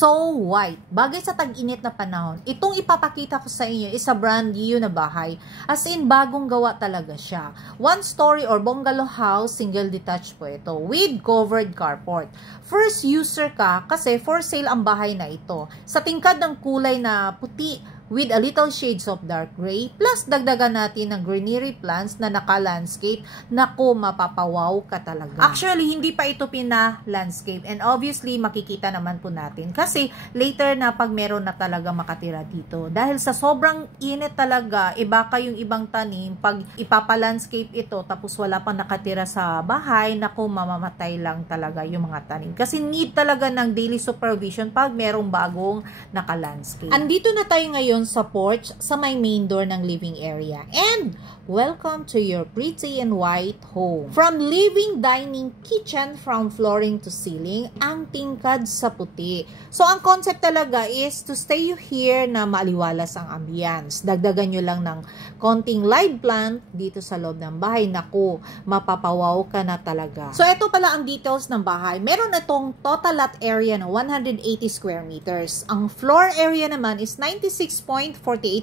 so white. Bagay sa tag-init na panahon. Itong ipapakita ko sa inyo is a brand new na bahay. As in, bagong gawa talaga siya. One story or bungalow house, single detached po ito with covered carport. First user ka kasi for sale ang bahay na ito. Sa tingkad ng kulay na puti with a little shades of dark gray, plus dagdagan natin ng greenery plants na naka-landscape, naku, mapapawaw ka talaga. Actually, hindi pa ito pina-landscape, and obviously, makikita naman po natin, kasi later na pag meron na talaga makatira dito. Dahil sa sobrang init talaga, iba kayong ibang tanim, pag ipapa-landscape ito, tapos wala pang nakatira sa bahay, naku, mamamatay lang talaga yung mga tanim. Kasi need talaga ng daily supervision pag merong bagong naka-landscape. Andito na tayo ngayon sa porch sa my main door ng living area. And welcome to your pretty and white home. From living, dining, kitchen, from flooring to ceiling, ang tingkad sa puti. So ang concept talaga is to stay you here na maaliwalas ang ambience. Dagdagan nyo lang ng konting live plant dito sa loob ng bahay. Naku, mapapawaw ka na talaga. So ito pala ang details ng bahay. Meron itong total lot area na 180 square meters. Ang floor area naman is 96.48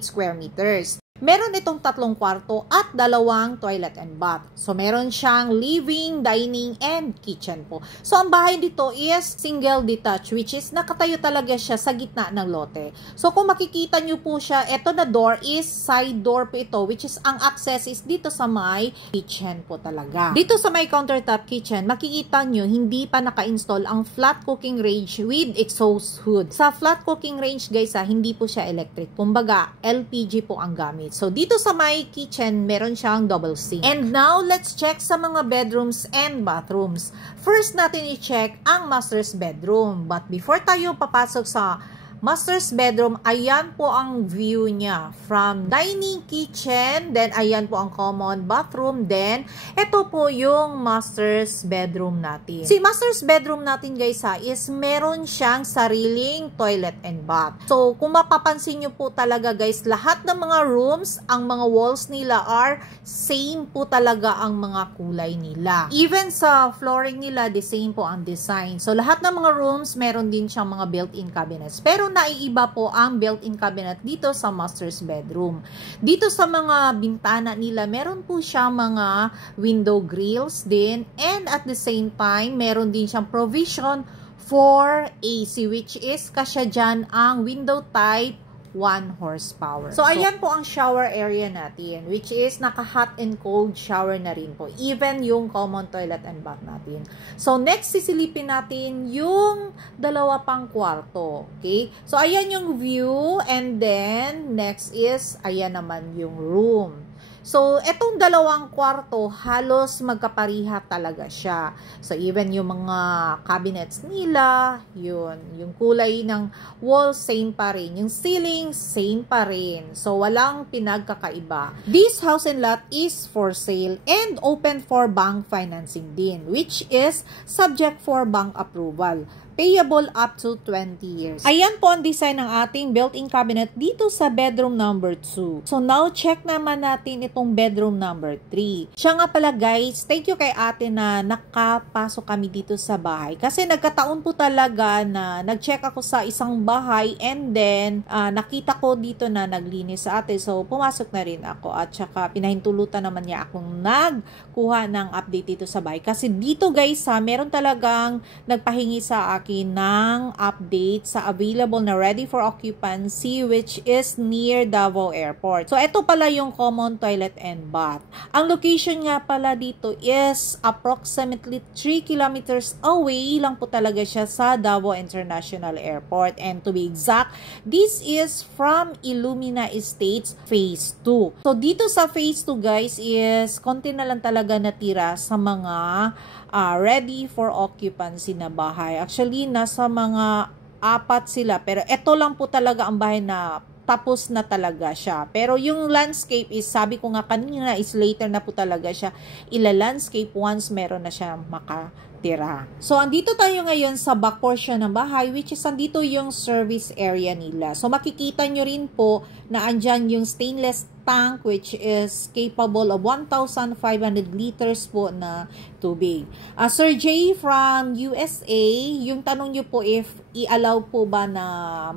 square meters. Meron itong 3 kwarto at 2 toilet and bath. So, meron siyang living, dining, and kitchen po. So, ang bahay dito is single detached, which is nakatayo talaga siya sa gitna ng lote. So, kung makikita nyo po siya, ito na door is side door po ito, which is ang access is dito sa may kitchen po talaga. Dito sa may countertop kitchen, makikita nyo, hindi pa naka-install ang flat cooking range with exhaust hood. Sa flat cooking range, guys, hindi po siya electric. Kumbaga, LPG po ang gamit. So, dito sa my kitchen, meron siyang double sink. And now, let's check sa mga bedrooms and bathrooms. First natin i-check ang master's bedroom. But before tayo papasok sa master's bedroom, ayan po ang view niya. From dining, kitchen, then ayan po ang common bathroom, then ito po yung master's bedroom natin. Si master's bedroom natin, guys, is meron siyang sariling toilet and bath. So, kung mapapansin nyo po talaga, guys, lahat ng mga rooms, ang mga walls nila are same po talaga ang mga kulay nila. Even sa flooring nila, the same po ang design. So, lahat ng mga rooms, meron din siyang mga built-in cabinets. Pero naiiba po ang built-in cabinet dito sa master's bedroom. Dito sa mga bintana nila, meron po siya mga window grills din, and at the same time, meron din siyang provision for AC, which is kasya dyan ang window type 1 horsepower. So, ayan po ang shower area natin, which is naka-hot and cold shower na rin po. Even yung common toilet and bath natin. So, next, sisilipin natin yung 2 pang kwarto. Okay? So, ayan yung view, and then, next is, ayan naman yung room. So, etong 2 kwarto, halos magkapariha talaga siya. So, even yung mga cabinets nila, yun, yung kulay ng wall, same pa rin. Yung ceiling, same pa rin. So, walang pinagkakaiba. This house and lot is for sale and open for bank financing din, which is subject for bank approval. Payable up to 20 years. Ayan po ang design ng ating built-in cabinet dito sa bedroom number 2. So now, check naman natin itong bedroom number 3. Siya nga pala, guys, thank you kay ate na nakapasok kami dito sa bahay. Kasi nagkataon po talaga na nag-check ako sa isang bahay, and then nakita ko dito na naglinis sa ate. So pumasok na rin ako, at saka pinahintulutan naman niya akong nagkuha ng update dito sa bahay. Kasi dito, guys, meron talagang nagpahingi sa akin ng update sa available na ready for occupancy, which is near Davao Airport. So, ito pala yung common toilet and bath. Ang location nga pala dito is approximately 3 kilometers away lang po talaga siya sa Davao International Airport. And to be exact, this is from Illumina Estates Phase 2. So, dito sa Phase 2, guys, is konti na lang talaga natira sa mga ready for occupancy na bahay. Actually, nasa mga 4 sila. Pero ito lang po talaga ang bahay na tapos na talaga siya. Pero yung landscape is, sabi ko nga kanina, is later na po talaga siya ila-landscape once meron na siya makatira. So, andito tayo ngayon sa back portion ng bahay, which is andito yung service area nila. So, makikita nyo rin po na andyan yung stainless tank, which is capable of 1,500 liters po na tubig. Sir Jay from USA, yung tanong nyo po if i-allow po ba na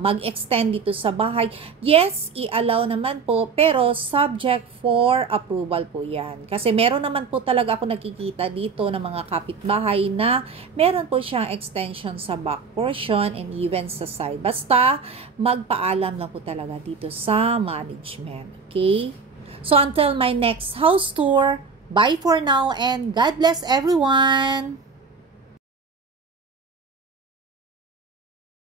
mag-extend dito sa bahay? Yes, i-allow naman po, pero subject for approval po yan. Kasi meron naman po talaga ako nakikita dito ng mga kapitbahay na meron po siyang extension sa back portion and even sa side. Basta, magpaalam lang po talaga dito sa management. Okay? So, until my next house tour, bye for now and God bless everyone!